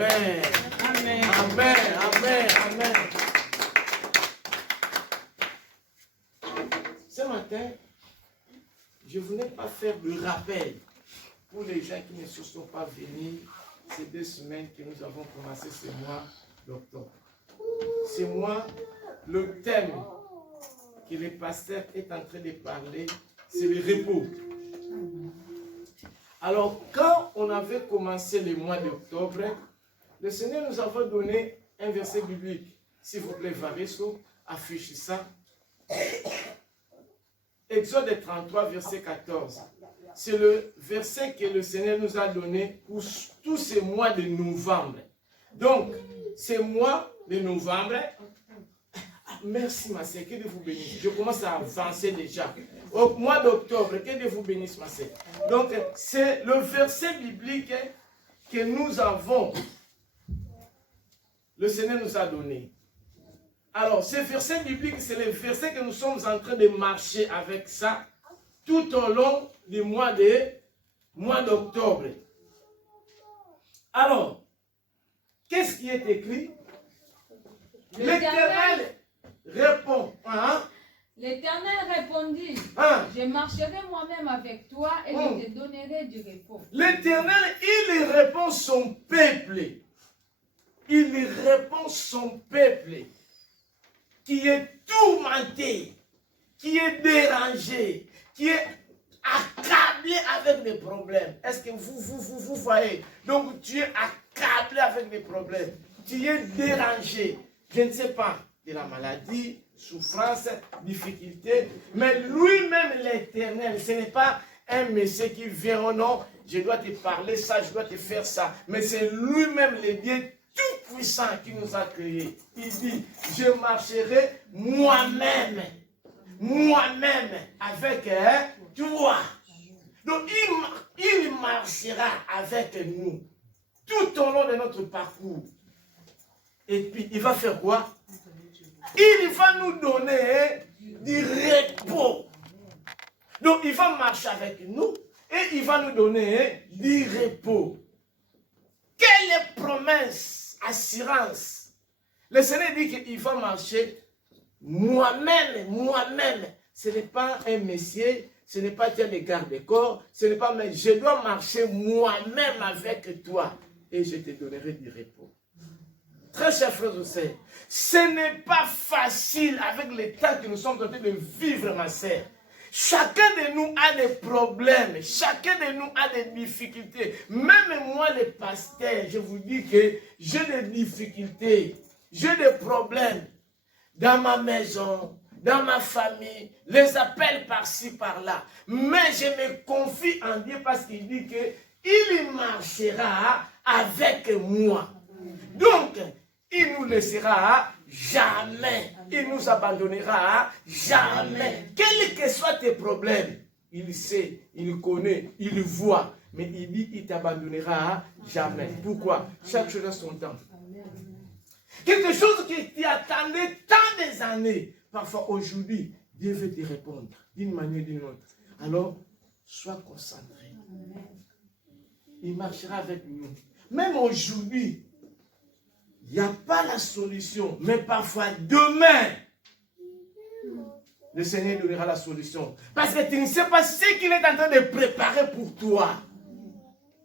Amen. Amen. Amen. Amen. Amen. Ce matin, je ne voulais pas faire de rappel pour les gens qui ne se sont pas venus ces 2 semaines que nous avons commencé ce mois d'octobre. Ce mois, le thème que le pasteur est en train de parler, c'est le repos. Alors, quand on avait commencé le mois d'octobre, le Seigneur nous avait donné un verset biblique. S'il vous plaît, Varesso, affiche ça. Exode 33, verset 14. C'est le verset que le Seigneur nous a donné pour tous ces mois de novembre. Donc, ces mois de novembre, merci ma sœur, que Dieu vous bénisse. Je commence à avancer déjà. Au mois d'octobre, que Dieu vous bénisse ma sœur. Donc, c'est le verset biblique que nous avons, le Seigneur nous a donné. Alors, ce verset biblique, c'est le verset que nous sommes en train de marcher avec ça tout au long du mois d'octobre. Alors, qu'est-ce qui est écrit? L'Éternel répond. Hein? L'Éternel répondit, je marcherai moi-même avec toi et je te donnerai du repos. L'Éternel, il répond son peuple. Il répond son peuple qui est tourmenté, qui est dérangé, qui est accablé avec des problèmes. Est-ce que vous voyez? Donc tu es accablé avec des problèmes. Tu es dérangé. Je ne sais pas, de la maladie, souffrance, difficulté. Mais lui-même, l'Éternel, ce n'est pas un monsieur qui vient, oh non, je dois te parler ça, je dois te faire ça. Mais c'est lui-même le Dieu tout-puissant qui nous a créés. Il dit, je marcherai moi-même avec toi. Donc il marchera avec nous tout au long de notre parcours. Et puis il va faire quoi? Il va nous donner du repos. Donc il va marcher avec nous et il va nous donner du repos. Quelle promesse, assurance. Le Seigneur dit qu'il va marcher moi-même. Ce n'est pas un messier, ce n'est pas un garde-corps, ce n'est pas mais je dois marcher moi-même avec toi et je te donnerai du repos. Très chers frères et sœurs, ce n'est pas facile avec le temps que nous sommes en train de vivre, ma sœur. Chacun de nous a des problèmes, chacun de nous a des difficultés. Même moi, le pasteur, je vous dis que j'ai des difficultés, j'ai des problèmes dans ma maison, dans ma famille, les appels par-ci, par-là. Mais je me confie en Dieu parce qu'il dit qu'il marchera avec moi. Donc, il nous laissera jamais. Il nous abandonnera jamais. Quels que soient tes problèmes, il sait, il connaît, il voit. Mais il dit, il t'abandonnera jamais. Pourquoi? Chaque chose a son temps. Quelque chose qui t'y attendait tant des années. Parfois, aujourd'hui, Dieu veut te répondre d'une manière ou d'une autre. Alors, sois concentré. Il marchera avec nous. Même aujourd'hui, il n'y a pas la solution. Mais parfois, demain, le Seigneur donnera la solution. Parce que tu ne sais pas ce qu'il est en train de préparer pour toi.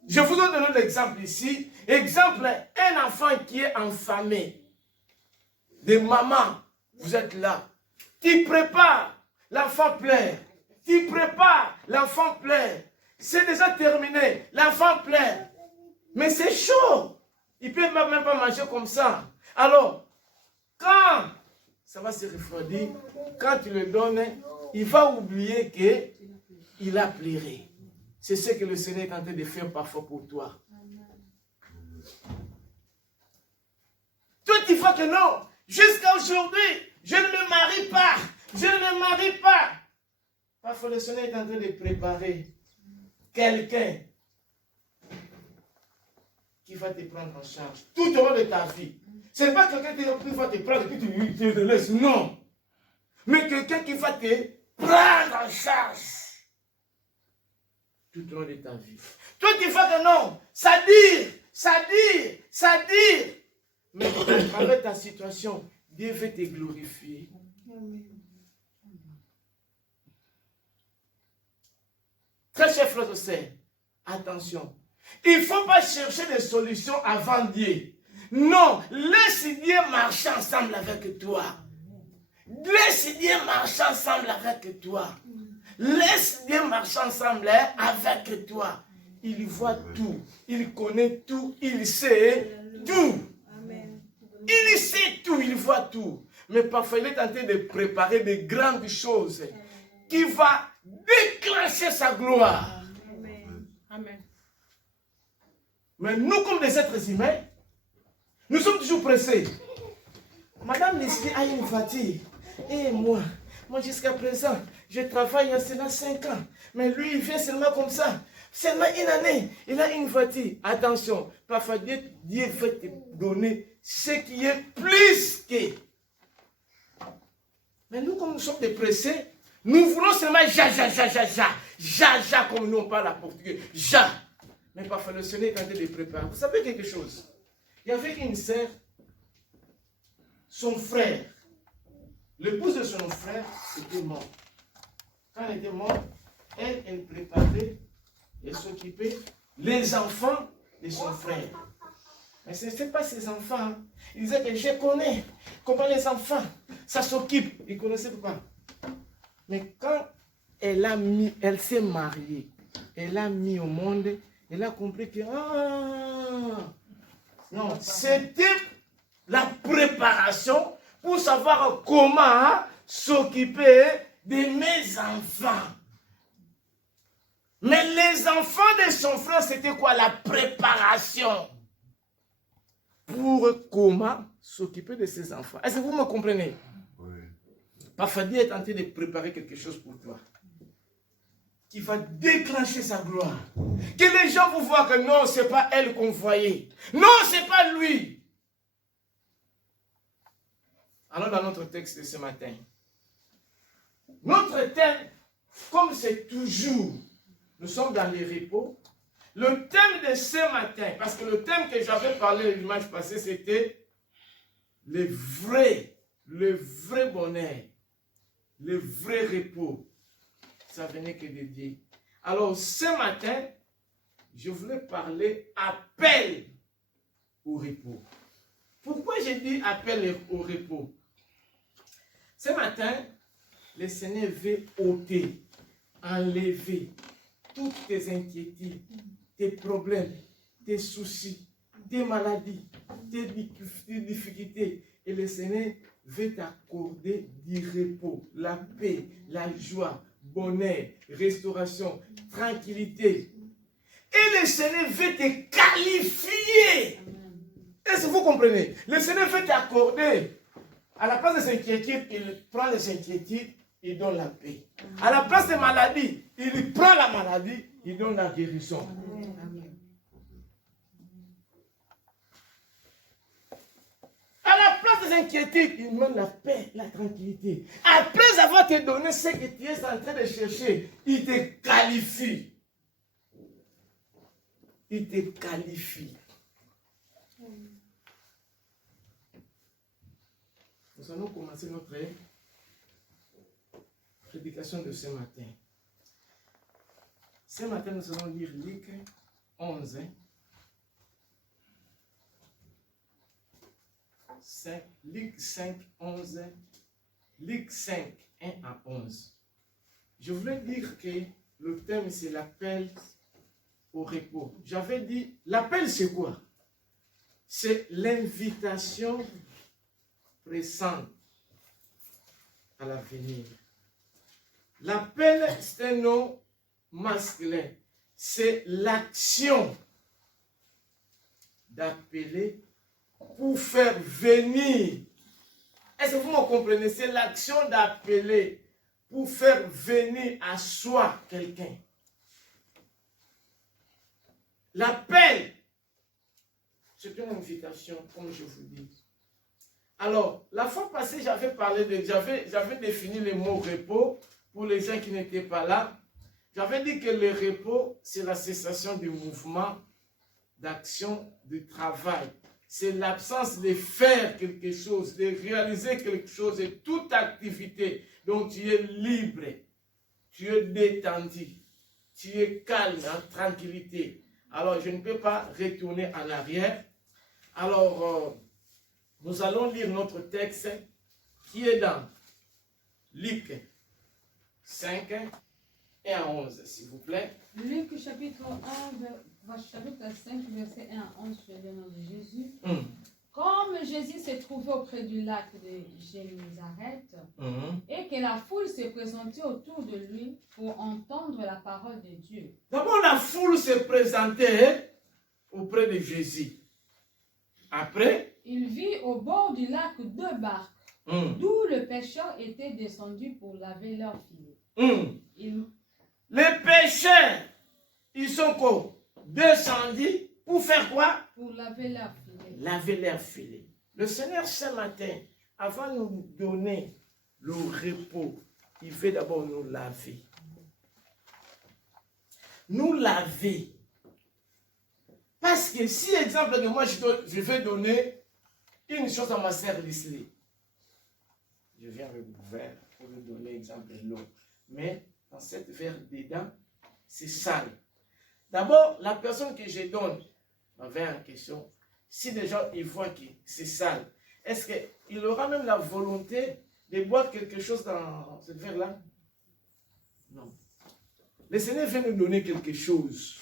Je vous donne l'exemple ici. Exemple, un enfant qui est enfamé. Des mamans, vous êtes là. Tu prépares, l'enfant pleure. Tu prépares, l'enfant pleure. C'est déjà terminé, l'enfant pleure. Mais c'est chaud. Il ne peut même pas manger comme ça. Alors, quand ça va se refroidir, quand tu le donnes, il va oublier qu'il a pleuré. C'est ce que le Seigneur est en train de faire parfois pour toi. Toi, tu vois que non. Jusqu'à aujourd'hui, je ne me marie pas. Je ne me marie pas. Parfois, le Seigneur est en train de préparer quelqu'un qui va te prendre en charge tout au long de ta vie. Ce n'est pas quelqu'un qui va te prendre et qui te laisse, non. Mais quelqu'un qui va te prendre en charge tout au long de ta vie. Toi qui fais que non, ça dit, ça dire. Mais avec ta situation, Dieu veut te glorifier. Très chers frères et sœurs, attention. Il ne faut pas chercher des solutions avant Dieu. Non, laisse Dieu marcher ensemble avec toi. Laisse Dieu marcher ensemble avec toi. Laisse Dieu marcher ensemble avec toi. Il voit tout, il connaît tout, il sait tout. Il sait tout, il voit tout. Mais parfois, il est en train de préparer de grandes choses qui vont déclencher sa gloire. Amen. Mais nous, comme des êtres humains, nous sommes toujours pressés. Madame Leslie a une voiture. Et moi jusqu'à présent, je travaille il y a seulement 5 ans. Mais lui, il vient seulement comme ça. Seulement une année, il a une voiture. Attention, parfois Dieu veut te donner ce qui est plus que. Mais nous, comme nous sommes des pressés, nous voulons seulement ja, comme nous on parle à portugais. Ja. Mais parfois le Seigneur est en train de préparer. Vous savez quelque chose? Il y avait une sœur, son frère. L'épouse de son frère était mort. Quand elle était morte, elle préparait et s'occupait les enfants de son frère. Mais ce n'était pas ses enfants. Il disait que je connais comment les enfants, ça s'occupe. Il ne connaissait pas. Mais quand elle s'est mariée, elle a mis au monde, elle a compris que non, c'était la préparation pour savoir comment s'occuper de mes enfants. Mais les enfants de son frère, c'était quoi? La préparation pour comment s'occuper de ses enfants. Est-ce que vous me comprenez? Oui. Parfois, Dieu est en train de préparer quelque chose pour toi qui va déclencher sa gloire. Que les gens vous voient que non, ce n'est pas elle qu'on voyait. Non, ce n'est pas lui. Allons dans notre texte de ce matin. Notre thème, comme c'est toujours, nous sommes dans les repos. Le thème de ce matin, parce que le thème que j'avais parlé l'image passée, c'était le vrai bonheur, le vrai repos. Ça venait que de Dieu. Alors ce matin, je voulais parler appel au repos. Pourquoi j'ai dit appel au repos? Ce matin, le Seigneur veut ôter, enlever toutes tes inquiétudes, tes problèmes, tes soucis, tes maladies, tes difficultés. Et le Seigneur veut t'accorder du repos, la paix, la joie, bonheur, restauration, tranquillité. Et le Seigneur veut te qualifier. Est-ce que vous comprenez? Le Seigneur veut t'accorder. À la place des inquiétudes, il prend les inquiétudes, il donne la paix. À la place des maladies, il prend la maladie, il donne la guérison. À la place des inquiétudes, il donne la paix, la tranquillité. Après avoir te donné ce que tu es en train de chercher, il te qualifie. Il te qualifie. Nous allons commencer notre prédication de ce matin. Ce matin, nous allons lire Luc 11. Luc 5, 11. Luc 5, 1 à 11. Je voulais dire que le thème, c'est l'appel au repos. J'avais dit, l'appel, c'est quoi? C'est l'invitation pressante à l'avenir. L'appel, c'est un nom masculin. C'est l'action d'appeler pour faire venir. Est-ce que vous me comprenez? C'est l'action d'appeler pour faire venir à soi quelqu'un. L'appel, c'est une invitation, comme je vous dis. Alors, la fois passée, j'avais défini le mot repos pour les gens qui n'étaient pas là. J'avais dit que le repos, c'est la cessation du mouvement d'action, de travail. C'est l'absence de faire quelque chose, de réaliser quelque chose et toute activité dont tu es libre, tu es détendu, tu es calme, en tranquillité. Alors, je ne peux pas retourner en arrière. Alors, nous allons lire notre texte qui est dans Luc 5 et 11, s'il vous plaît. Luc chapitre 5, verset 1 à 11, sur le nom de Jésus. Comme Jésus s'est trouvé auprès du lac de Génézareth et que la foule s'est présentée autour de lui pour entendre la parole de Dieu. D'abord, la foule s'est présentée auprès de Jésus. Après, il vit au bord du lac 2 barques, d'où le pêcheur était descendu pour laver leurs filets. Les pêcheurs, ils sont quoi? Descendus pour faire quoi? Pour laver leurs filets. Laver leurs filets. Le Seigneur, ce matin, avant de nous donner le repos, il veut d'abord nous laver. Nous laver. Parce que si, exemple, que moi, je vais donner une chose à ma sœur Leslie, je viens avec le verre pour lui donner exemple de l'eau. Mais dans cette verre dedans, c'est sale. D'abord, la personne que je donne ma verre en question, si déjà il voit que c'est sale, est-ce qu'il aura même la volonté de boire quelque chose dans ce verre-là? Non. Le Seigneur vient nous donner quelque chose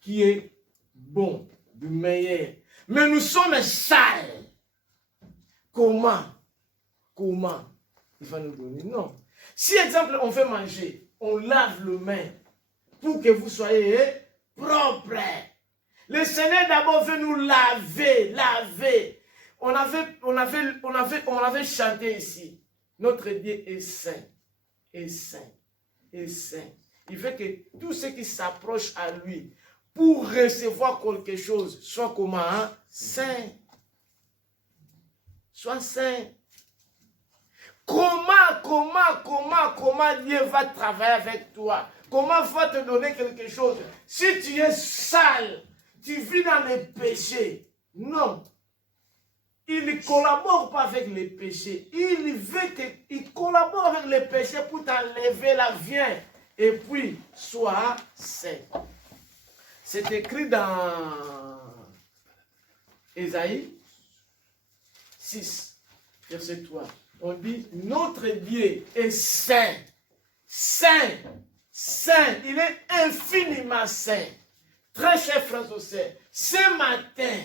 qui est bon, du meilleur. Mais nous sommes sales. Comment il va nous donner? Non. Si, exemple, on fait manger, on lave les mains pour que vous soyez propres. Le Seigneur d'abord veut nous laver. On avait chanté ici. Notre Dieu est saint. Il veut que tout ce qui s'approche à lui pour recevoir quelque chose soit comment? Saint. Sois saint. Comment Dieu va travailler avec toi? Comment va te donner quelque chose? Si tu es sale, tu vis dans les péchés. Non. Il ne collabore pas avec les péchés. Il collabore avec les péchés pour t'enlever la viande. Et puis, sois saint. C'est écrit dans Ésaïe 6, verset 3. On dit, notre Dieu est saint. Saint. Il est infiniment saint. Très cher frères et sœurs, ce matin,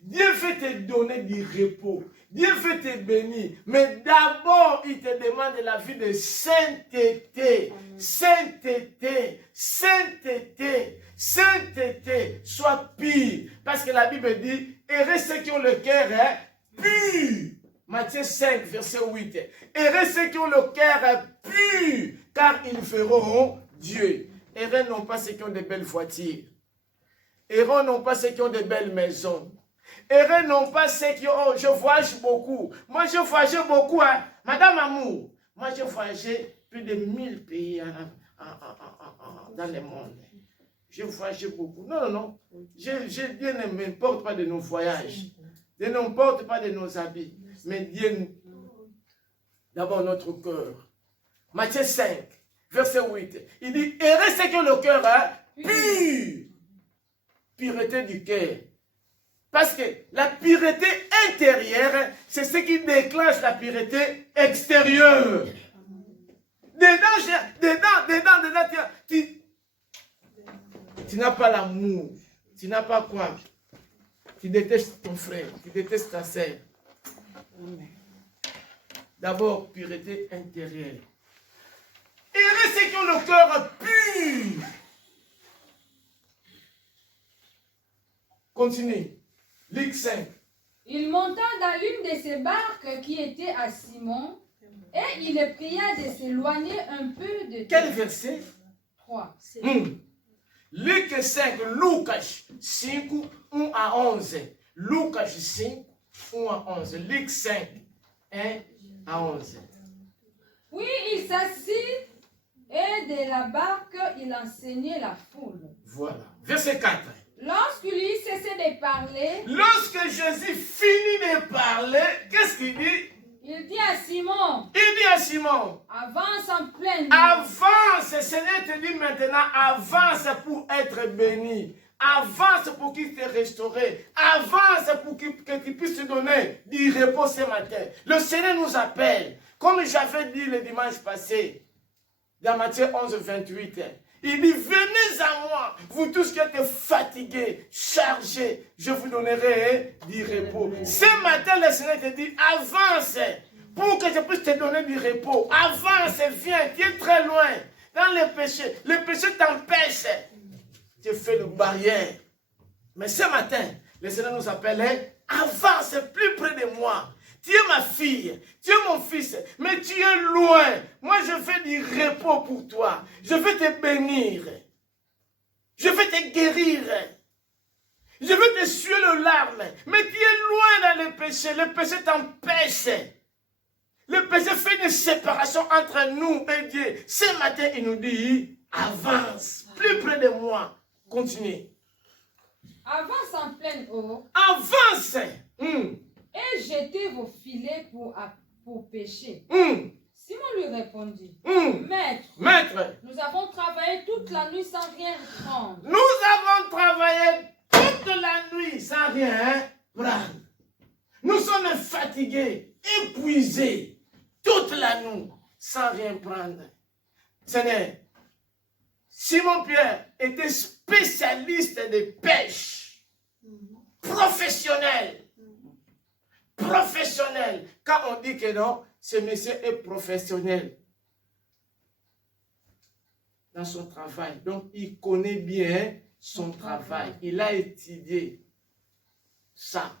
Dieu veut te donner du repos. Dieu veut te bénir. Mais d'abord, il te demande la vie de sainteté. Sainteté. Sois pur. Parce que la Bible dit, heureux ceux qui ont le cœur pur. Matthieu 5, verset 8. Heureux ceux qui ont le cœur pur, car ils verront Dieu. Heureux non pas ceux qui ont de belles voitures. Heureux non pas ceux qui ont de belles maisons. Heureux non pas ceux qui ont... je voyage beaucoup. Moi, je voyageais beaucoup. Hein. Madame Amour, moi, je voyageais plus de 1000 pays dans le monde. Je voyageais beaucoup. Non. Dieu ne m'importe pas de nos voyages. Dieu n'importe pas de nos habits. Mais Dieu, d'abord notre cœur. Matthieu 5, verset 8. Il dit, heureux ceux qui ont le cœur pur. Pureté du cœur. Parce que la pureté intérieure, c'est ce qui déclenche la pureté extérieure. Dedans, tu n'as pas l'amour. Tu n'as pas quoi? Tu détestes ton frère, tu détestes ta sœur. D'abord, pureté intérieure. Heureux ceux qui ont le cœur pur. Continue. Luc 5. Il monta dans l'une de ces barques qui était à Simon et il le pria de s'éloigner un peu de terre. Quel verset? 3. Luc 5, Lucas 5, 1 à 11. Lucas 5, 1 à 11. Luc 5, 1 à 11. Puis il s'assit et de la barque il enseignait la foule. Voilà. Verset 4. Lorsque lui cessait de parler, lorsque Jésus finit de parler, qu'est-ce qu'il dit? il dit à Simon, Il dit à Simon, avance en pleine nuit. avance, Seigneur te dit maintenant, avance pour être béni. Avance pour qu'il te restaure. Avance pour que tu puisses te donner du repos ce matin. Le Seigneur nous appelle. Comme j'avais dit le dimanche passé, dans Matthieu 11, 28, il dit, venez à moi, vous tous qui êtes fatigués, chargés, je vous donnerai du repos. Ce matin, le Seigneur te dit, avance pour que je puisse te donner du repos. Avance, viens, tu es très loin dans le péché. Le péché t'empêche. Tu fais une barrière. Mais ce matin, le Seigneur nous appelle, avance plus près de moi. Tu es ma fille, tu es mon fils, mais tu es loin. Moi, je fais du repos pour toi. Je vais te bénir. Je vais te guérir. Je vais te suer le larme. Mais tu es loin dans le péché. Le péché t'empêche. Le péché fait une séparation entre nous et Dieu. Ce matin, il nous dit, avance plus près de moi. Continuez. Avance en pleine eau. Avance. Et jetez vos filets pour pêcher. Simon lui répondit, Maître, nous avons travaillé toute la nuit sans rien prendre. Nous avons travaillé toute la nuit sans rien prendre. Nous sommes fatigués, épuisés, toute la nuit sans rien prendre. Seigneur, Simon-Pierre était spécialiste de pêche, professionnel. Professionnel. Quand on dit que non, ce monsieur est professionnel dans son travail. Donc, il connaît bien son travail. Il a étudié ça.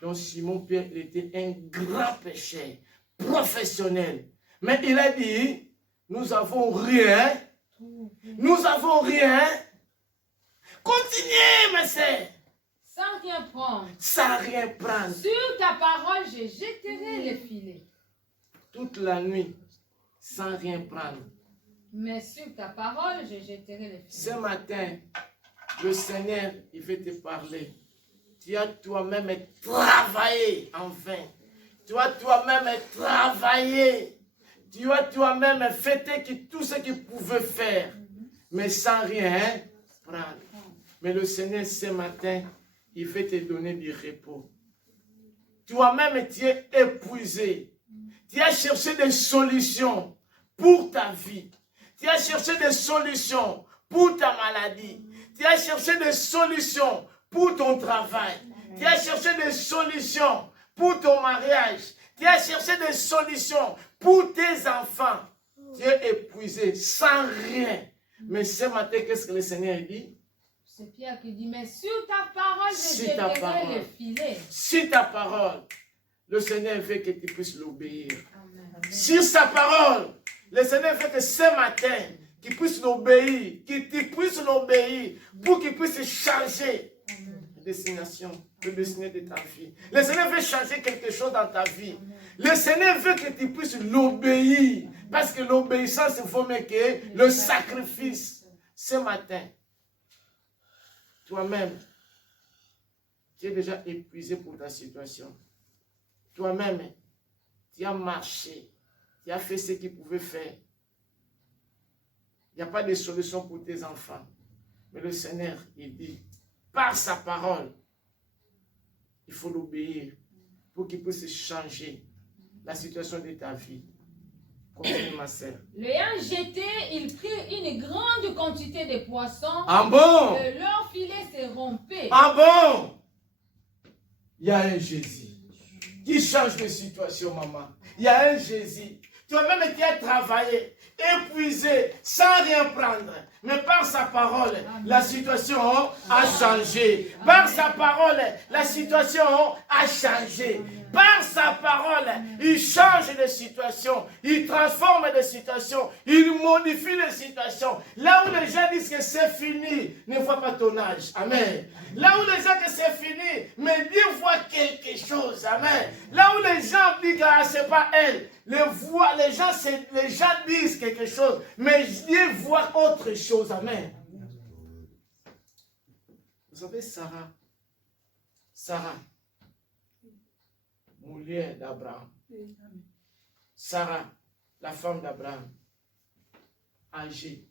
Donc, Simon-Pierre, il était un grand pêcheur, professionnel. Mais il a dit, nous n'avons rien. Nous n'avons rien. Continuez, mes sœurs. Sans rien prendre. Sans rien prendre. Sur ta parole, je jetterai les filets. Toute la nuit, sans rien prendre. Mais sur ta parole, je jetterai les filets. Ce matin, le Seigneur, il veut te parler. Tu as toi-même travaillé en vain. Tu as toi-même travaillé. Tu as toi-même fait tout ce qu'il pouvait faire. Mais sans rien prendre. Mais le Seigneur, ce matin, il veut te donner du repos. Toi-même, tu es épuisé. Tu as cherché des solutions pour ta vie. Tu as cherché des solutions pour ta maladie. Tu as cherché des solutions pour ton travail. Tu as cherché des solutions pour ton mariage. Tu as cherché des solutions pour tes enfants. Tu es épuisé sans rien. Mais ce matin, qu'est-ce que le Seigneur dit? C'est Pierre qui dit, mais sur ta parole, je jetterai les filets. Sur ta parole, le Seigneur veut que tu puisses l'obéir. Sur sa parole, le Seigneur veut que ce matin, qu'il puisse l'obéir, qu'il puisse l'obéir, pour qu'il puisse changer la destination, le destin de ta vie. Le Seigneur veut changer quelque chose dans ta vie. Le Seigneur veut que tu puisses l'obéir, parce que l'obéissance, il faut mettre le sacrifice. Ce matin, toi-même, tu es déjà épuisé pour ta situation. Toi-même, tu as marché, tu as fait ce qu'il pouvait faire. Il n'y a pas de solution pour tes enfants. Mais le Seigneur, il dit, par sa parole, il faut l'obéir pour qu'il puisse changer la situation de ta vie. Continue, ma sœur. L'ayant jeté, il prit une grande quantité de poissons. Ah bon? Leur filet s'est rompu. Ah bon? Il y a un Jésus qui change de situation, maman. Il y a un Jésus. Toi-même, tu as travaillé, épuisé, sans rien prendre. Mais par sa parole, la situation a changé. Par sa parole, la situation a changé. Par sa parole, il change de situation. Il transforme de situation. Il modifie les situations. Là où les gens disent que c'est fini, ne vois pas ton âge. Amen. Là où les gens disent que c'est fini, mais Dieu voit quelque chose. Amen. Là où les gens disent que ah, c'est pas elle. Les gens disent quelque chose, mais Dieu voit autre chose. Amen. Vous savez, Sarah, mulière d'Abraham, Sarah, la femme d'Abraham, âgée,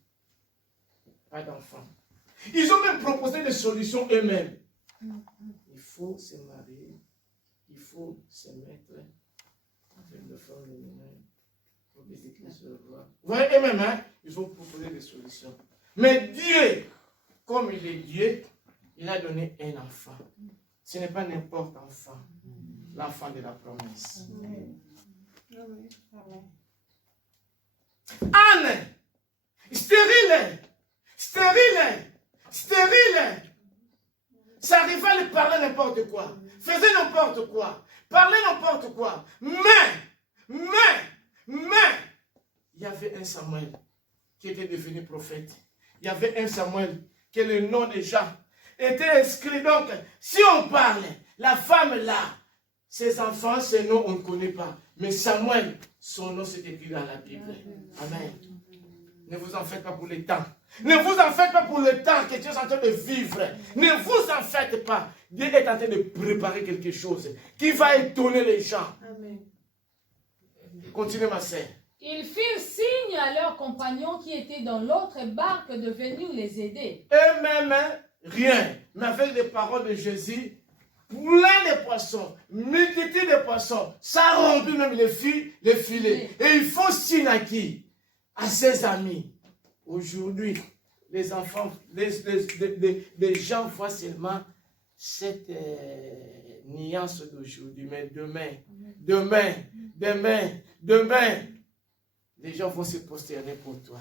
pas d'enfant. Ils ont même proposé des solutions eux-mêmes. Il faut se marier, il faut se mettre avec le femme de nous-mêmes. Vous voyez, eux-mêmes, hein, ils ont proposé des solutions. Mais Dieu, comme il est Dieu, il a donné un enfant. Ce n'est pas n'importe enfant, l'enfant de la promesse. Anne, stérile. Ça arrivait à lui parler n'importe quoi, faisait n'importe quoi, parlait n'importe quoi. Mais, il y avait un Samuel qui était devenu prophète. Il y avait un Samuel que le nom déjà était inscrit. Donc, si on parle, la femme là, ses enfants, ses noms, on ne connaît pas. Mais Samuel, son nom, c'est écrit dans la Bible. Amen. Ne vous en faites pas pour le temps. Ne vous en faites pas pour le temps que Dieu est en train de vivre. Ne vous en faites pas. Dieu est en train de préparer quelque chose qui va étonner les gens. Amen. Continuez, ma sœur. Ils firent signe à leurs compagnons qui étaient dans l'autre barque de venir les aider. Eux-mêmes, rien. Mais avec les paroles de Jésus, plein de poissons, multitude de poissons, ça remplit même les filets. Et il faut signe à qui? À ses amis. Aujourd'hui, les enfants, les gens voient seulement cette nuance d'aujourd'hui. Mais demain, les gens vont se prosterner pour toi.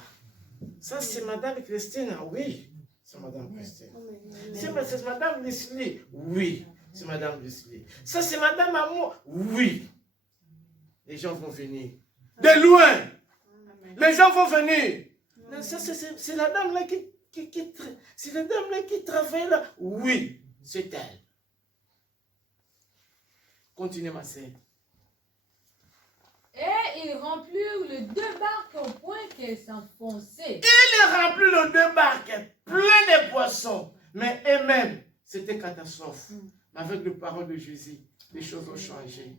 Ça, c'est Madame Christine, oui. C'est Madame Christine. C'est Madame Leslie, oui. C'est Madame Leslie. Ça, c'est Madame Amour, oui. Les gens vont venir. De loin. Les gens vont venir. C'est la dame là c'est la dame là qui travaille là. Oui, c'est elle. Continuez, ma sœur. Et ils remplirent les 2 barques au point qu'elles s'enfonçaient. Ils remplirent les 2 barques pleines de poissons. Mais eux-mêmes, c'était catastrophe. Mais avec les paroles de Jésus, les choses ont changé.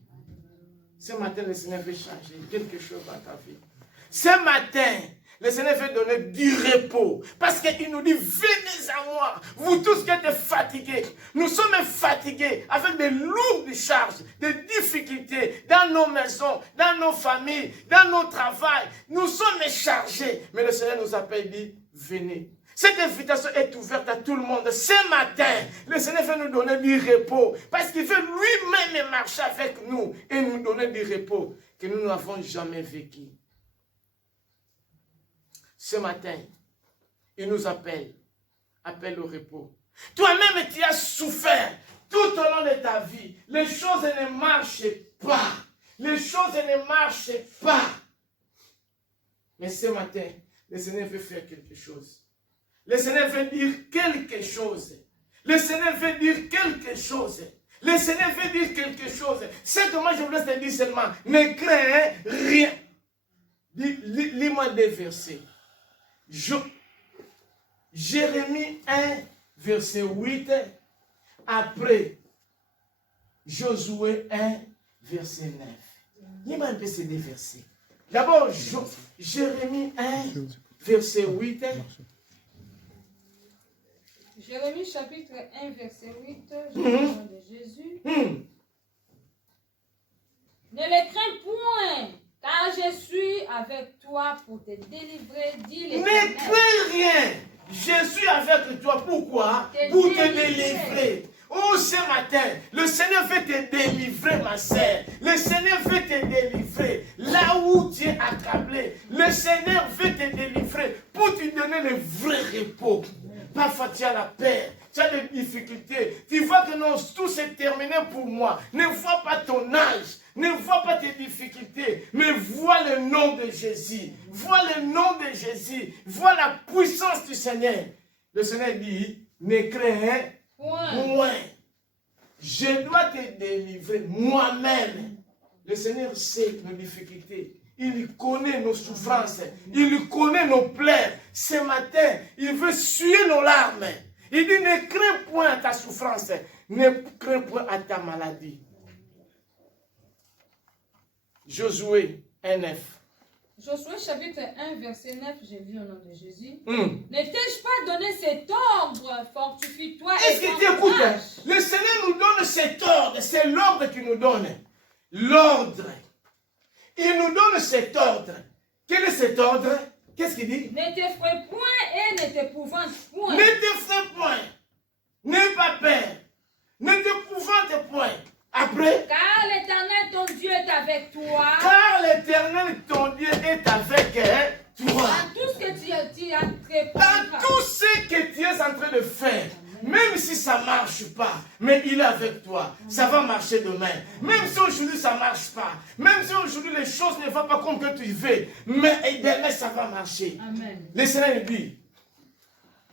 Ce matin, le Seigneur veut changer quelque chose dans ta vie. Ce matin, le Seigneur veut donner du repos. Parce qu'il nous dit, venez à moi, vous tous qui êtes fatigués. Nous sommes fatigués avec de lourdes charges, des difficultés dans nos maisons, dans nos familles, dans nos travails. Nous sommes chargés. Mais le Seigneur nous appelle et dit, venez. Cette invitation est ouverte à tout le monde. Ce matin, le Seigneur veut nous donner du repos. Parce qu'il veut lui-même marcher avec nous et nous donner du repos que nous n'avons jamais vécu. Ce matin, il nous appelle au repos. Toi-même, tu as souffert tout au long de ta vie. Les choses ne marchent pas. Les choses ne marchent pas. Mais ce matin, le Seigneur veut faire quelque chose. Le Seigneur veut dire quelque chose. Le Seigneur veut dire quelque chose. Le Seigneur veut dire quelque chose. C'est comment je voulais te dire seulement, ne crains rien. Lis-moi des versets. Jérémie 1, verset 8, après Josué 1, verset 9. Lis-moi un peu ces 2 versets. D'abord, Jérémie 1, verset 8. Jérémie chapitre 1, verset 8, je parle de Jésus. Ne les crains point, car je suis avec toi pour te délivrer, dit l'Éternel. Ne crains rien. Je suis avec toi. Pourquoi? Pour te délivrer. Oh, ce matin, le Seigneur veut te délivrer, ma sœur. Le Seigneur veut te délivrer. Là où tu es accablé, le Seigneur veut te délivrer pour te donner le vrai repos. Parfois, tu as la peur, tu as des difficultés. Tu vois que non, tout s'est terminé pour moi. Ne vois pas ton âge, ne vois pas tes difficultés, mais vois le nom de Jésus. Vois le nom de Jésus. Vois la puissance du Seigneur. Le Seigneur dit, ne crains point. Je dois te délivrer moi-même. Le Seigneur sait nos difficultés. Il connaît nos souffrances. Il connaît nos plaies. Ce matin, il veut suer nos larmes. Il dit, ne crains point ta souffrance, ne crains point à ta maladie. Josué 1:9. Josué chapitre 1, verset 9, j'ai lu au nom de Jésus. Ne t'ai-je pas donné cet ordre? Fortifie-toi et est-ce que tu écoutes? Le Seigneur nous donne cet ordre, c'est l'ordre qu'il nous donne. L'ordre. Il nous donne cet ordre. Quel est cet ordre? Qu'est-ce qu'il dit? Ne t'effraie point et ne t'épouvante point. Ne t'effraie point. N'aie pas peur. Ne t'épouvante point. Après, Car l'Éternel ton Dieu est avec toi. car l'Éternel ton Dieu est avec toi. Dans tout ce que tu as entrepris. Dans tout ce que tu es en train de faire, même si ça ne marche pas, mais il est avec toi. Ça va marcher demain. Même si aujourd'hui ça ne marche pas, même si aujourd'hui les choses ne vont pas comme que tu veux, mais demain ça va marcher. Amen. Le Seigneur nous dit,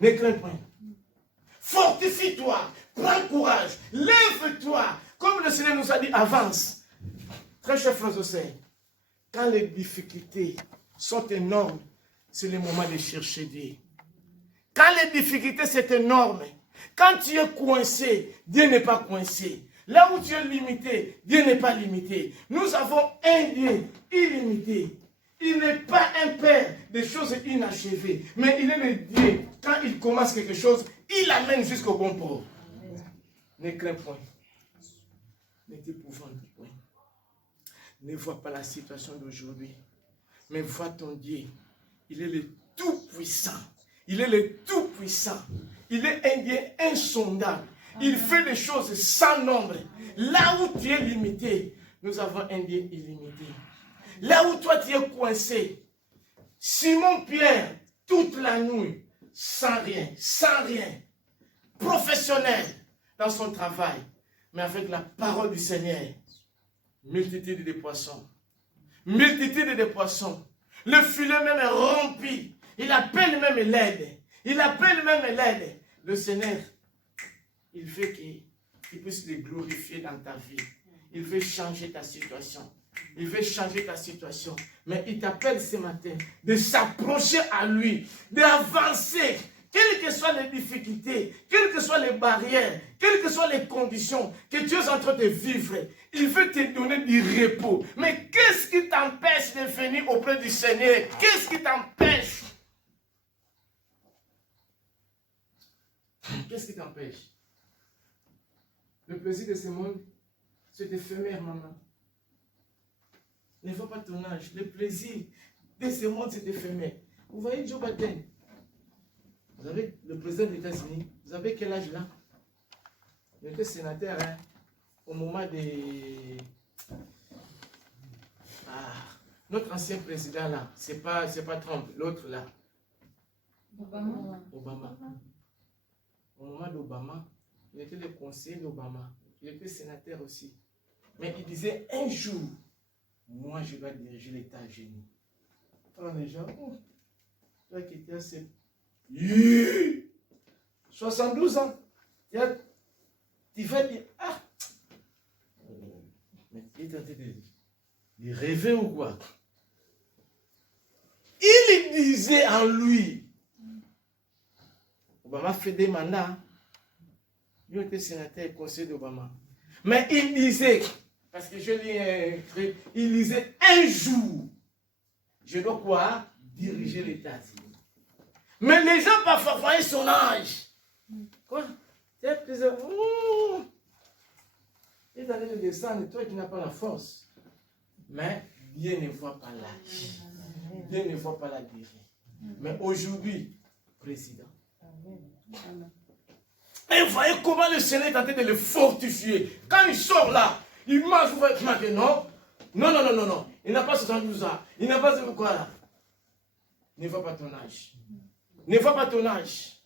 ne crains pas. Fortifie-toi, prends courage, lève-toi. Comme le Seigneur nous a dit, avance. Très chers frères et sœurs, quand les difficultés sont énormes, c'est le moment de chercher Dieu. Quand les difficultés sont énormes, quand tu es coincé, Dieu n'est pas coincé. Là où tu es limité, Dieu n'est pas limité. Nous avons un Dieu illimité. Il n'est pas un père des choses inachevées, mais il est le Dieu. Quand il commence quelque chose, il l'amène jusqu'au bon port. Ne crains point. Ne t'épouvante point. Ne vois pas la situation d'aujourd'hui, mais vois ton Dieu. Il est le Tout-Puissant. Il est le Tout-Puissant. Il est un Dieu insondable. Il fait les choses sans nombre. Là où tu es limité, nous avons un Dieu illimité. Là où toi tu es coincé, Simon-Pierre, toute la nuit, sans rien, professionnel dans son travail, mais avec la parole du Seigneur, multitude de poissons. Multitude de poissons. Le filet même est rempli. Il appelle même l'aide. Il appelle même l'aide. Le Seigneur, il veut qu'il puisse le glorifier dans ta vie. Il veut changer ta situation. Il veut changer ta situation. Mais il t'appelle ce matin de s'approcher à lui, d'avancer. Quelles que soient les difficultés, quelles que soient les barrières, quelles que soient les conditions que tu es en train de vivre, il veut te donner du repos. Mais qu'est-ce qui t'empêche de venir auprès du Seigneur? Qu'est-ce qui t'empêche? Qu'est-ce qui t'empêche? Le plaisir de ce monde, c'est éphémère, maman. Ne vois pas ton âge. Le plaisir de ce monde, c'est éphémère. Vous voyez Joe Biden? Vous avez le président des États-Unis, vous avez quel âge là? Il était sénateur au moment de... notre ancien président là, c'est pas Trump, l'autre là. Obama. Au moment d'Obama, il était le conseiller d'Obama. Il était sénateur aussi. Mais il disait un jour, moi je vais diriger les États-Unis. Alors les gens, toi qui étais assez... 72 ans. Tu vas dire, mais il est en train de rêver ou quoi? Il disait en lui, Obama fait des mandats. Il était sénateur et conseiller d'Obama. Mais il disait, parce que je lis un truc, il disait un jour, je dois quoi? Diriger les États-Unis. Mais les gens parfois voyaient son âge. Quoi? Il est en train de descendre, toi qui n'as pas la force. Mais Dieu ne voit pas l'âge. Dieu ne voit pas la durée. Mais aujourd'hui, président. Et vous voyez comment le Seigneur est en train de le fortifier. Quand il sort là, il mange, vous voyez, non. Il n'a pas 72 ans. Il n'a pas ce quoi là. Ne vois pas ton âge. Ne vois pas ton âge.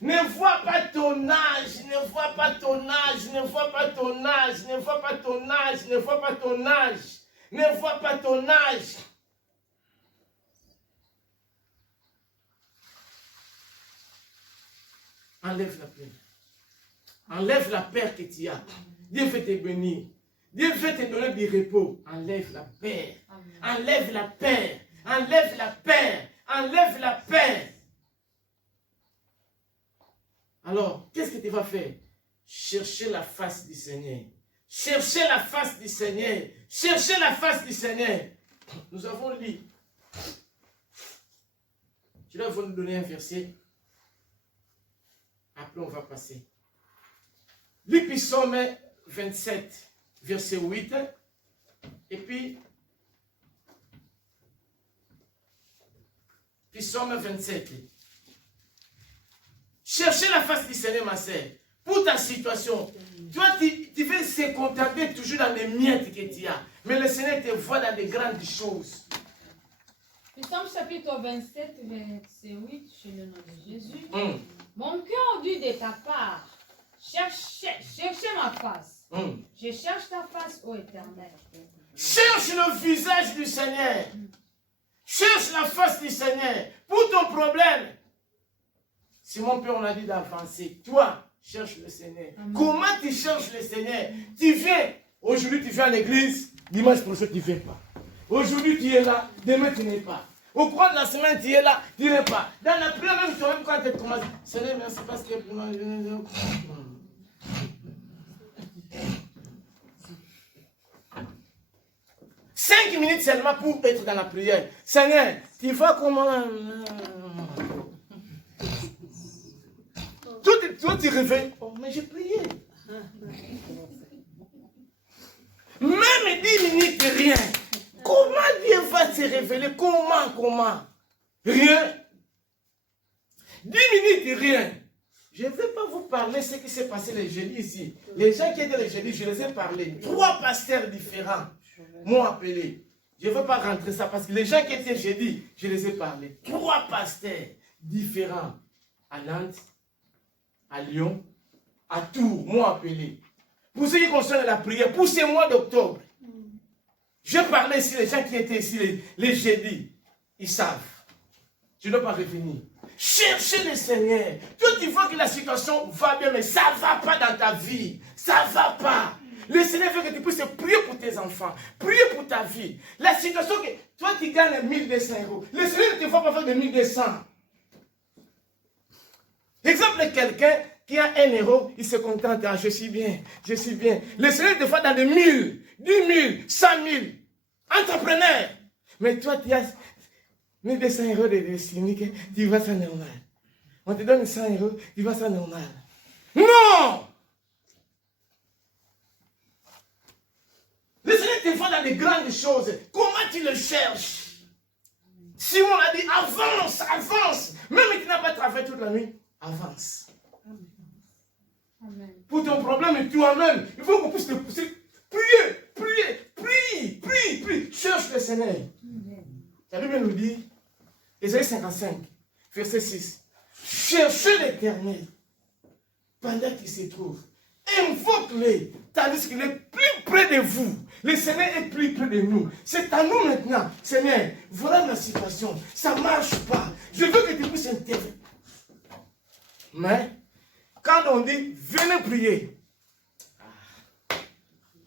Ne vois pas ton âge. Ne vois pas ton âge. Ne vois pas ton âge. Ne vois pas ton âge. Ne vois pas ton âge. Ne vois pas ton âge. Enlève la peur. Enlève la peur que tu as. Dieu veut te bénir. Dieu veut te donner du repos. Enlève la peur. Enlève la peur. Enlève la peur. Enlève la peur. Alors, qu'est-ce que tu vas faire? Chercher la face du Seigneur. Chercher la face du Seigneur. Chercher la face du Seigneur. Nous avons lu. Je vais vous donner un verset. Après, on va passer. Lis Psaume 27, verset 8. Et puis, Psaume 27. Cherchez la face du Seigneur, ma sœur. Pour ta situation, toi, tu veux se contenter toujours dans les miettes que tu as. Mais le Seigneur te voit dans des grandes choses. Psaume chapitre 27, verset 8, chez le nom de Jésus. Mon cœur dit de ta part, cherchez ma face. Je cherche ta face, ô Éternel. Cherche le visage du Seigneur. Cherche la face du Seigneur. Pour ton problème. Si mon père, on a dit d'avancer. Toi, cherche le Seigneur. Amen. Comment tu cherches le Seigneur? Tu viens. Aujourd'hui, tu viens à l'église. Dimanche prochain, tu ne viens pas. Aujourd'hui, tu es là. Demain, tu n'es pas. Au cours de la semaine, tu es là. Tu n'es pas. Dans la prière, même toi-même, quand tu commences, Seigneur, merci parce que... 5 minutes seulement pour être dans la prière. Seigneur, tu vois comment... Toi, tu réveilles. Oh, mais j'ai prié. Même 10 minutes, rien. Comment Dieu va se révéler? Comment? Rien. 10 minutes, rien. Je ne vais pas vous parler de ce qui s'est passé les jeudis ici. Les gens qui étaient les jeudis, je les ai parlé. 3 pasteurs différents m'ont appelé. Je ne veux pas rentrer ça parce que les gens qui étaient jeudi, je les ai parlé. 3 pasteurs différents à Nantes, à Lyon, à Tours, m'ont appelé. Pour ce qui concerne la prière, pour ce mois d'octobre, je parlais ici, les gens qui étaient ici les jeudis, ils savent. Je ne dois pas revenir. Cherchez le Seigneur. Toi, tu vois que la situation va bien, mais ça ne va pas dans ta vie. Ça ne va pas. Le Seigneur veut que tu puisses prier pour tes enfants, prier pour ta vie. La situation que toi, tu gagnes 1200 €. Le Seigneur ne te voit pas faire de 1200. Exemple de quelqu'un qui a 1 €, il se contente, ah, je suis bien. Le Seigneur te voit dans des 1000, 10 000, 100 000. Entrepreneur. Mais toi, tu as 1200 € de cynique, tu vas ça normal. On te donne 100 €, tu vas ça normal. Non! Le Seigneur te voit dans les grandes choses. Comment tu le cherches? Simon a dit, avance. Même si tu n'as pas travaillé toute la nuit, avance. Amen. Pour ton problème, toi-même, il faut qu'on puisse te pousser. Prie. Cherche le Seigneur. La Bible nous dit, Ésaïe 55, verset 6. Cherchez l'Éternel pendant qu'il se trouve. Invoque-le, tandis qu'il est plus près de vous. Le Seigneur est plus près de nous. C'est à nous maintenant. Seigneur, voilà ma situation. Ça ne marche pas. Je veux que tu puisses intervenir. Mais, quand on dit, venez prier.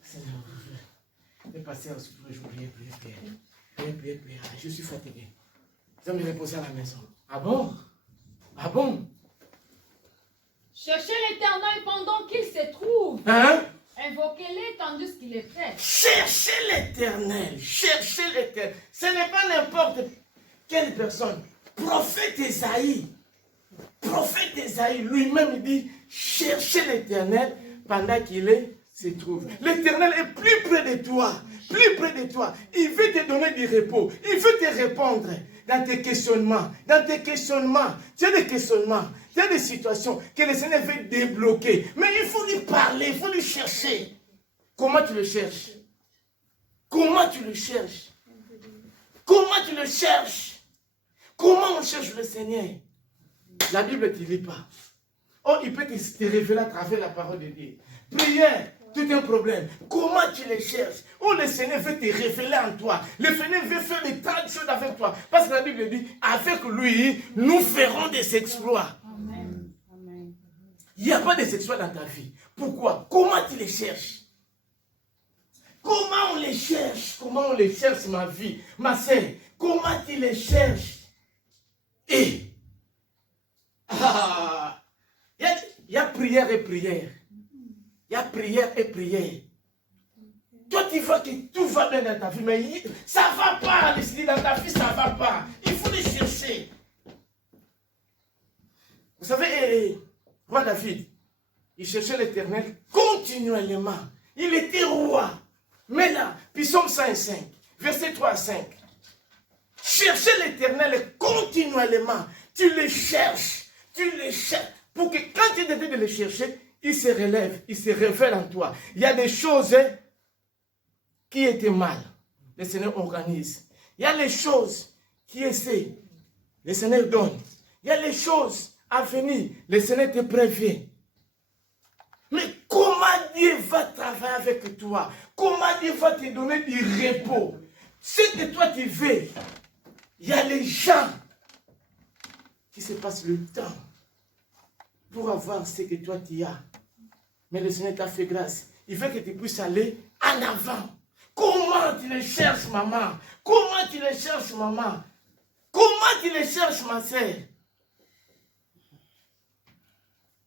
Seigneur, je vais passer un souffle, je vais prier. Je suis fatigué. Je vais me reposer à la maison. Ah bon? Cherchez l'Éternel pendant qu'il se trouve. Hein? Invoquez-le tandis qu'il est prêt. Cherchez l'Éternel. Ce n'est pas n'importe quelle personne. Prophète Esaïe lui-même dit, cherchez l'Éternel pendant qu'il se trouve. L'Éternel est plus près de toi. Il veut te donner du repos. Il veut te répondre dans tes questionnements. Tu as des questionnements. Tu as des situations que le Seigneur veut débloquer. Mais il faut lui parler, il faut lui chercher. Comment tu le cherches? Comment on cherche le Seigneur? La Bible ne te lit pas. Oh, il peut te révéler à travers la parole de Dieu. Prière, tout un problème. Comment tu le cherches? Oh, le Seigneur veut te révéler en toi. Le Seigneur veut faire des tas de choses avec toi. Parce que la Bible dit, avec lui, nous ferons des exploits. Amen. Il n'y a pas des exploits dans ta vie. Pourquoi? Comment tu les cherches? Comment on les cherche, ma vie? Ma sœur, comment tu les cherches? il y a prière et prière. Il y a prière et prière. Toi, tu vois que tout va bien dans ta vie, mais ça ne va pas. Dans ta vie, ça ne va pas. Il faut les chercher. Vous savez, roi David, il cherchait l'Éternel continuellement. Il était roi. Mais là, Psaume 105, verset 3 à 5. Cherchez l'Éternel continuellement. Tu le cherches. Tu le cherches. Pour que quand tu décides de le chercher, il se relève, il se révèle en toi. Il y a des choses qui étaient mal. Le Seigneur organise. Il y a les choses qui essaient. Le Seigneur donne. Il y a les choses à venir. Le Seigneur te prévient. Mais comment Dieu va travailler avec toi? Comment Dieu va te donner du repos? Ce que toi tu veux, il y a les gens qui se passent le temps pour avoir ce que toi tu as. Mais le Seigneur t'a fait grâce. Il veut que tu puisses aller en avant. Comment tu le cherches, maman? Comment tu le cherches, maman? Comment tu le cherches, ma soeur?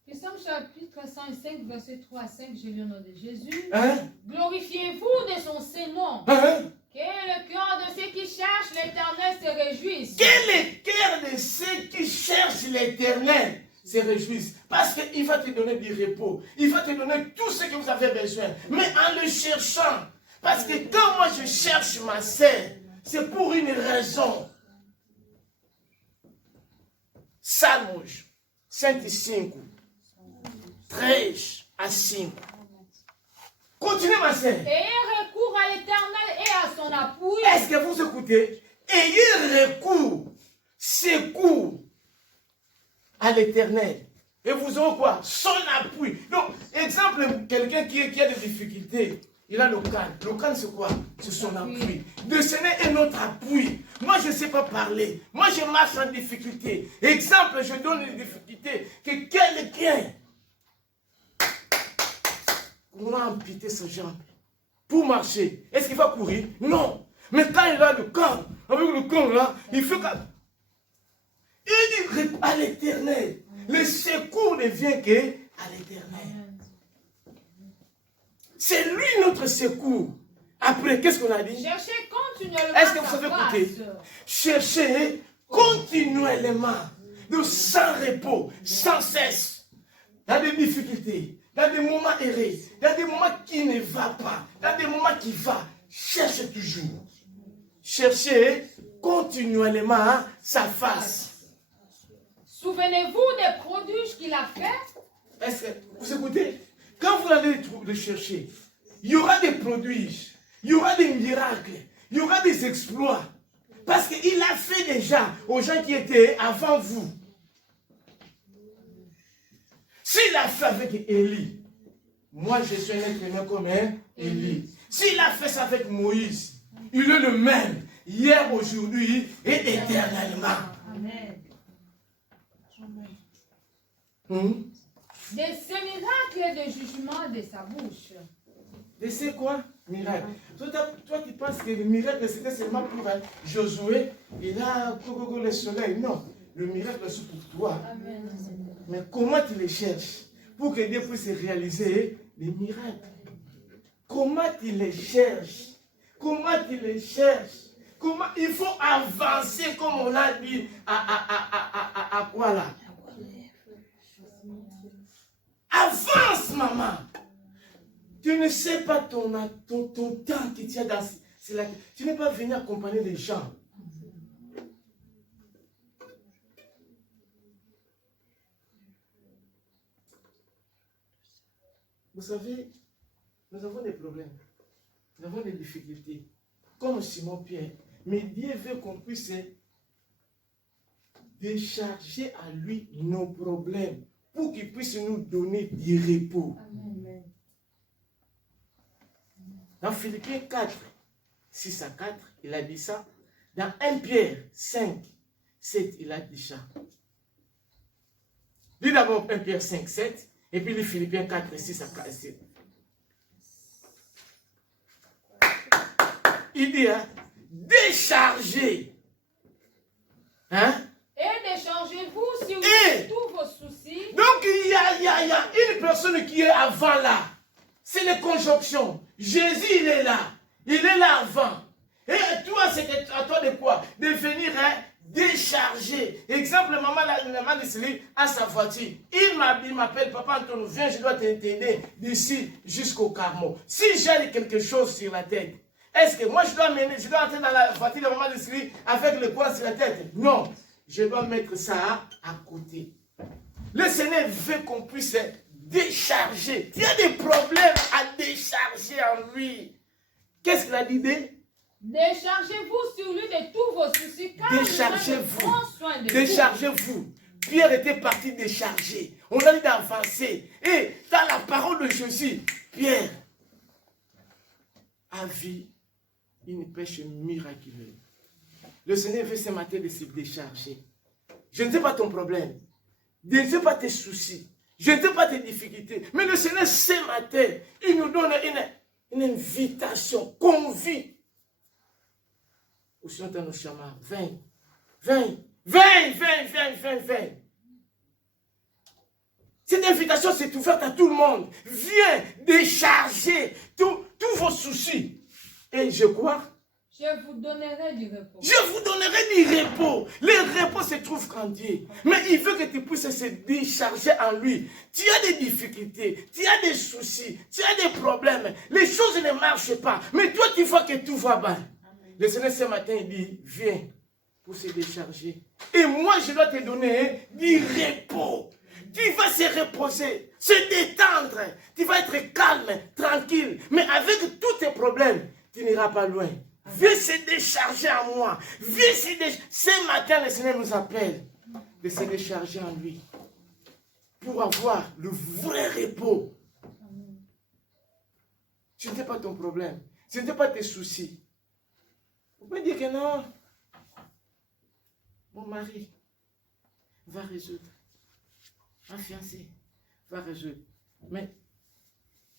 Psaume chapitre 105, verset 3 à 5, j'ai lu au nom de Jésus. Hein? Glorifiez-vous de son Saint-Nom. Hein? Que le cœur de ceux qui cherchent l'Éternel se réjouisse. Que le cœur de ceux qui cherchent l'Éternel se réjouissent. Parce qu'il va te donner du repos. Il va te donner tout ce que vous avez besoin. Mais en le cherchant. Parce que quand moi je cherche ma sœur, c'est pour une raison. Salmos 105, 13 à 5. Continuez, ma sœur. Ayez recours à l'Éternel et à son appui. Est-ce que vous écoutez? Ayez recours, secours à l'Éternel. Et vous aurez quoi? Son appui. Donc, exemple, quelqu'un qui a des difficultés, il a le calme. Le calme, c'est quoi? C'est son appui. Le Seigneur est notre appui. Moi, je ne sais pas parler. Moi, je marche en difficulté. Exemple, je donne une difficulté. Que quelqu'un a amputé ses jambes pour marcher. Est-ce qu'il va courir? Non. Mais quand il a le calme, avec le calme là, il fait comme... Il dit à l'Éternel. Le secours ne vient qu'à l'Éternel. C'est lui notre secours. Après, qu'est-ce qu'on a dit? Cherchez continuellement. Est-ce que vous savez écouter? Cherchez continuellement, sans repos, sans cesse, dans des difficultés, dans des moments errés, dans des moments qui ne vont pas, dans des moments qui vont. Cherchez toujours. Cherchez continuellement sa face. Souvenez-vous des prodiges qu'il a fait. Est-ce que vous écoutez? Quand vous allez le chercher, il y aura des prodiges, il y aura des miracles, il y aura des exploits. Parce qu'il a fait déjà aux gens qui étaient avant vous. S'il a fait avec Élie, moi je suis un être humain comme Élie. S'il a fait ça avec Moïse, il est le même, hier, aujourd'hui et éternellement. Amen. De ces miracles de jugement de sa bouche. Et c'est quoi? Miracle. Toi, tu penses que le miracle, c'était seulement pour Josué, il a le soleil. Non, le miracle, c'est pour toi. Amen. Mais comment tu les cherches pour que Dieu puisse réaliser les miracles? Comment tu les cherches? Comment tu les cherches? Comment il faut avancer, comme on a dit, à quoi là? Avance, maman. Tu ne sais pas ton temps que tu as dans... Tu n'es pas venu accompagner les gens. Vous savez, nous avons des problèmes. Nous avons des difficultés. Comme Simon-Pierre. Mais Dieu veut qu'on puisse décharger à lui nos problèmes pour qu'il puisse nous donner du repos. Amen. Dans Philippiens 4, 6 à 4, il a dit ça. Dans 1 Pierre 5, 7, il a dit ça. Lis d'abord 1 Pierre 5, 7, et puis les Philippiens 4, 6 à 7. Il dit, hein, décharger. Hein? Et déchargez-vous sur tous vos soucis. Donc il y a une personne qui est avant là. C'est les conjonctions. Jésus, il est là. Il est là avant. Et toi, c'est à toi de quoi? De venir décharger. Exemple, maman de Céline a sa voiture. Il m'appelle, papa Antonio, viens, je dois t'aider d'ici jusqu'au Carmel. Si j'ai quelque chose sur la tête, est-ce que moi je dois entrer dans la voiture de maman de Céline avec le poids sur la tête? Non. Je dois mettre ça à côté. Le Seigneur veut qu'on puisse décharger. Il y a des problèmes à décharger en lui. Qu'est-ce qu'il a dit? Déchargez-vous sur lui de tous vos soucis. Déchargez-vous. Déchargez-vous. Pierre était parti décharger. On a dit d'avancer. Et dans la parole de Jésus, Pierre a vu une pêche miraculeuse. Le Seigneur veut ce matin de se décharger. Je ne sais pas ton problème. Je ne sais pas tes soucis. Je ne sais pas tes difficultés. Mais le Seigneur, ce matin, il nous donne une invitation qu'on vit. Où sont nos chemins? 20. Cette invitation, c'est ouverte à tout le monde. Viens décharger tous vos soucis. Et je crois. Je vous donnerai du repos. Je vous donnerai du repos. Le repos se trouve qu'en Dieu. Mais il veut que tu puisses se décharger en lui. Tu as des difficultés, tu as des soucis, tu as des problèmes. Les choses ne marchent pas. Mais toi, tu vois que tout va bien. Le Seigneur ce matin, il dit, viens pour se décharger. Et moi, je dois te donner du repos. Tu vas se reposer, se détendre. Tu vas être calme, tranquille. Mais avec tous tes problèmes, tu n'iras pas loin. Viens se décharger en moi. Viens se décharger. Ce matin, le Seigneur nous appelle de se décharger en lui. Pour avoir le vrai repos. Ce n'était pas ton problème. Ce n'était pas tes soucis. Vous pouvez dire que non. Mon mari va résoudre. Ma fiancée va résoudre. Mais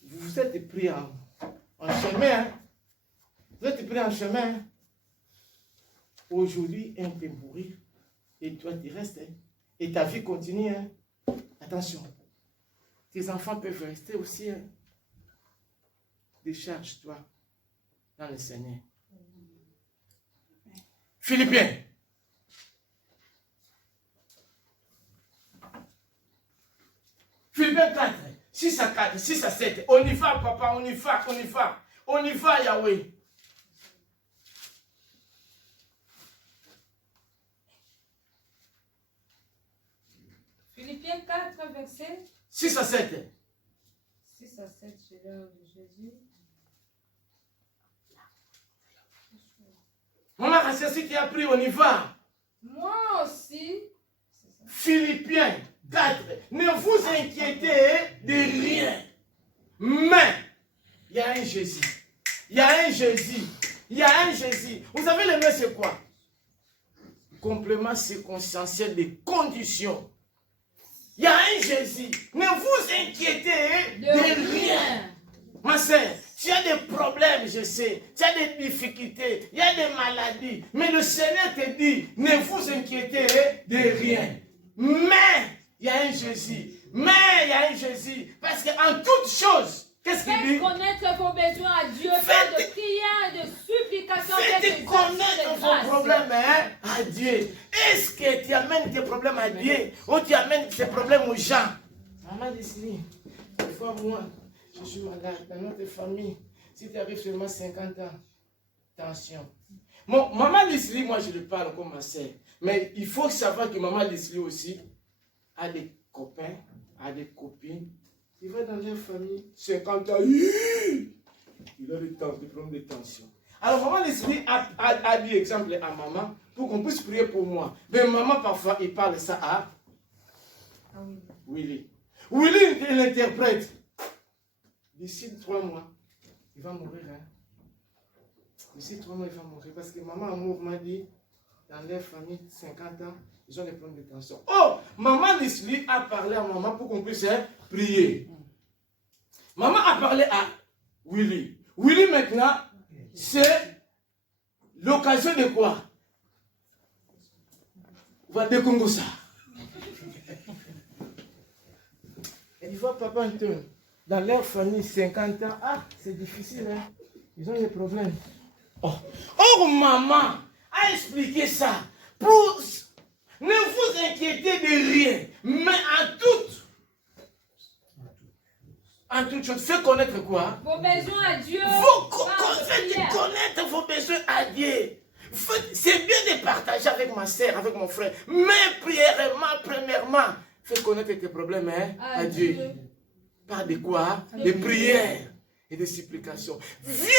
vous êtes pris en chemin. Hein? Vous êtes pris en chemin. Aujourd'hui, un peut mourir. Et toi, tu restes. Hein? Et ta vie continue. Hein? Attention. Tes enfants peuvent rester aussi. Hein? Décharge-toi dans le Seigneur. Philippiens. Philippiens 4, 6 à 4, 6 à 7. On y va, papa, on y va, on y va. On y va, Yahweh. Philippiens 4, verset 6 à 7. 6 à 7, c'est l'heure de Jésus. Maman Rassia, qui a pris, on y va. Moi aussi. Philippiens 4. Ne vous inquiétez de rien. Mais, il y a un Jésus. Il y a un Jésus. Il y a un Jésus. Vous savez, le mais c'est quoi? Complément circonstanciel des conditions. Il y a un Jésus. Ne vous inquiétez de rien. Ma sœur, tu as des problèmes, je sais. Tu as des difficultés. Il y a des maladies. Mais le Seigneur te dit, ne vous inquiétez de rien. Mais, il y a un Jésus. Mais, il y a un Jésus. Parce qu'en toutes choses, qu'est-ce qu'il dit? Faites connaître vos besoins à Dieu par de prières, de supplications. Faites connaître vos problèmes à Dieu. Est-ce que tu amènes tes problèmes à Dieu ou tu amènes tes problèmes aux gens? Maman dit, des fois moi, je suis malade dans notre famille. Si tu arrives seulement 50 ans, attention. Bon, maman Leslie, moi je le parle comme ma sœur. Mais il faut savoir que maman Leslie aussi a des copains, a des copines. Il va dans leur famille, 50 ans, il a des problèmes de tension. Alors maman Leslie a dit exemple à maman pour qu'on puisse prier pour moi. Mais maman parfois il parle ça à Willy. Willy il interprète. D'ici 3 mois, il va mourir. Hein? D'ici 3 mois, il va mourir. Parce que maman Amour m'a dit, dans leur famille, 50 ans, ils ont des problèmes de tension. Oh, maman Leslie a parlé à maman pour qu'on puisse prier. Maman a parlé à Willy. Willy maintenant, c'est l'occasion de quoi? va décongo ça. Il voit papa dans leur famille 50 ans. Ah, c'est difficile, hein. Ils ont des problèmes. Oh, maman a expliqué ça. Pour ne vous inquiétez de rien, mais en toute chose, faites connaître quoi? Vos besoins à Dieu. Faites connaître vos besoins à Dieu. C'est bien de partager avec ma soeur, avec mon frère. Mais premièrement, fais connaître tes problèmes à Dieu. Par de quoi? Des prières et des supplications. Viens.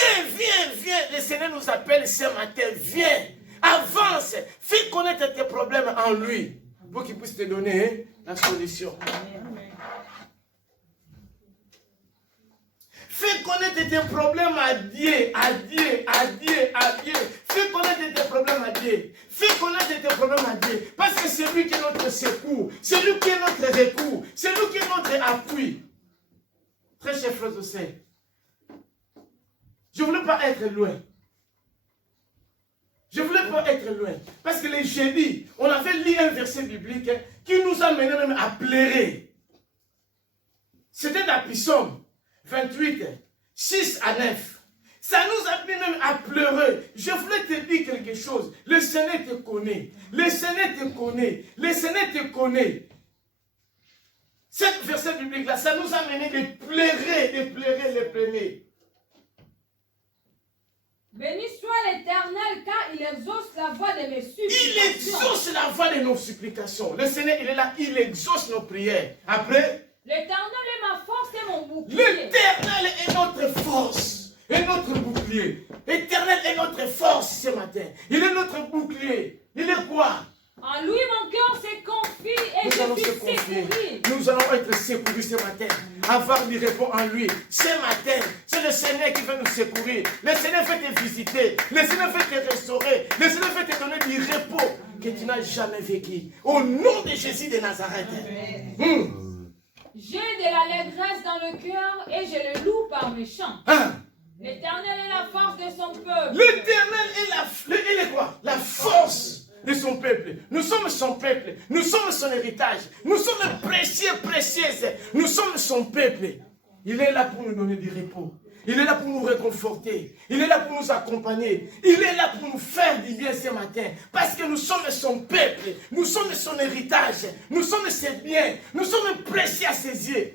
Le Seigneur nous appelle ce matin. Viens, avance. Fais connaître tes problèmes en lui. Pour qu'il puisse te donner la solution. Fais connaître tes problèmes à Dieu. Fais connaître tes problèmes à Dieu. Fais connaître tes problèmes à Dieu. Parce que c'est lui qui est notre secours. C'est lui qui est notre recours. C'est lui qui est notre appui. Très chers frères et sœurs, je ne voulais pas être loin. Parce que les jeudis, on avait lu un verset biblique qui nous a mené même à pleurer. C'était dans Psaume 28, 6 à 9. Ça nous a mené même à pleurer. Je voulais te dire quelque chose. Le Seigneur te connaît. Ce verset biblique-là, ça nous a mené de pleurer. Béni soit l'Éternel, car il exauce la voix de mes supplications. Il exauce la voix de nos supplications. Le Seigneur, il est là, il exauce nos prières. Après, l'Éternel est ma force et mon bouclier. l'Éternel est notre force et notre bouclier. L'Éternel est notre force ce matin. Il est notre bouclier. Il est quoi? En lui, mon cœur s'est confié et je suis secouru. Nous allons être secourus ce matin. Avoir du repos en lui. Ce matin, c'est le Seigneur qui veut nous secourir. Le Seigneur veut te visiter. Le Seigneur veut te restaurer. Le Seigneur veut te donner du repos que tu n'as jamais vécu. Au nom de Jésus de Nazareth. J'ai de l'allégresse dans le cœur et je le loue par mes chants. L'Éternel est la force de son peuple. L'Éternel est quoi? La force de son peuple. Nous sommes son peuple. Nous sommes son héritage. Nous sommes précieuses. Nous sommes son peuple. Il est là pour nous donner du repos. Il est là pour nous réconforter. Il est là pour nous accompagner. Il est là pour nous faire du bien ce matin. Parce que nous sommes son peuple. Nous sommes son héritage. Nous sommes ses biens. Nous sommes précieux à ses yeux.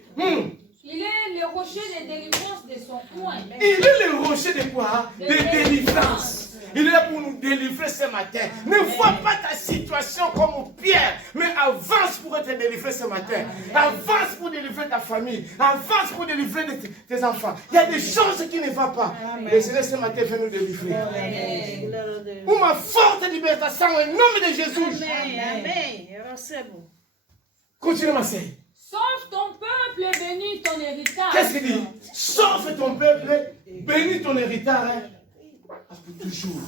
Il est le rocher de délivrance de son coin. Il est le rocher de quoi? De délivrance. Il est là pour nous délivrer ce matin. Ne vois pas ta situation comme Pierre, mais avance pour être délivré ce matin. Avance pour délivrer ta famille. Avance pour délivrer tes enfants. Il y a des choses qui ne vont pas. Le Seigneur ce matin vient nous délivrer. Pour ma forte libération au nom de Jésus. Amen. Continue ma sœur. Sauve ton peuple et bénis ton héritage. Qu'est-ce qu'il dit? Sauve ton peuple, bénis ton héritage. Pour toujours.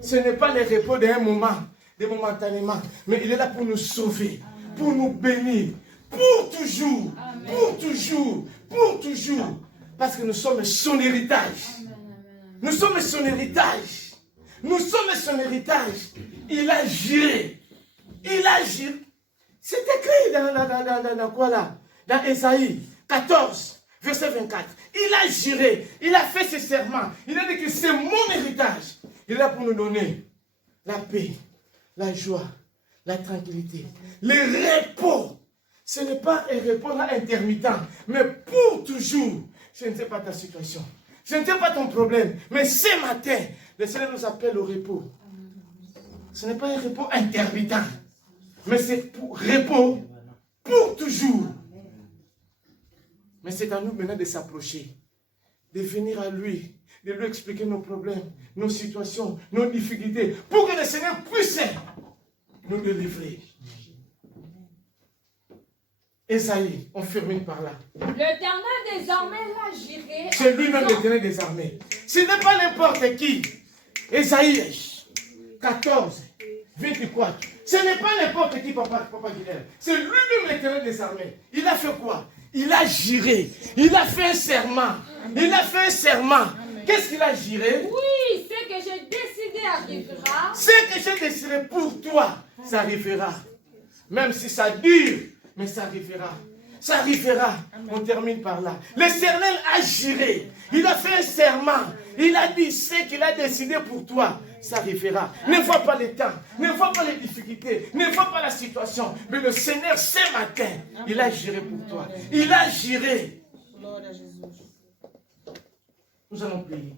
Ce n'est pas le repos d'un moment, de momentanément, mais il est là pour nous sauver, pour nous bénir, pour toujours, pour toujours, parce que nous sommes son héritage. Nous sommes son héritage. Il a géré. C'est écrit dans quoi là? Dans Ésaïe 14. Verset 24. Il a juré, il a fait ses serments. Il a dit que c'est mon héritage. Il est là pour nous donner la paix, la joie, la tranquillité, le repos. Ce n'est pas un repos là intermittent, mais pour toujours. Je ne sais pas ta situation. Je ne sais pas ton problème. Mais ce matin, le Seigneur nous appelle au repos. Ce n'est pas un repos intermittent, mais c'est pour repos pour toujours. Mais c'est à nous maintenant de s'approcher, de venir à lui, de lui expliquer nos problèmes, nos situations, nos difficultés, pour que le Seigneur puisse nous délivrer. Esaïe, on termine par là. L'Éternel désormais l'a géré. C'est lui-même l'Éternel des armées. Ce n'est pas n'importe qui. Esaïe 14, 24. Ce n'est pas n'importe qui, papa Guilherme. C'est lui-même l'Éternel des armées. Il a fait quoi? Il a juré. Il a fait un serment. Qu'est-ce qu'il a juré? Oui, ce que j'ai décidé arrivera. Ce que j'ai décidé pour toi Ça arrivera. Même si ça dure, mais ça arrivera. Ça arrivera. On termine par là. L'Éternel a juré. Il a fait un serment. Il a dit ce qu'il a décidé pour toi. Ça arrivera. Ne vois pas les temps. Ne vois pas les difficultés. Ne vois pas la situation. Mais le Seigneur, ce matin, il a juré pour toi. Il a juré. Nous allons prier.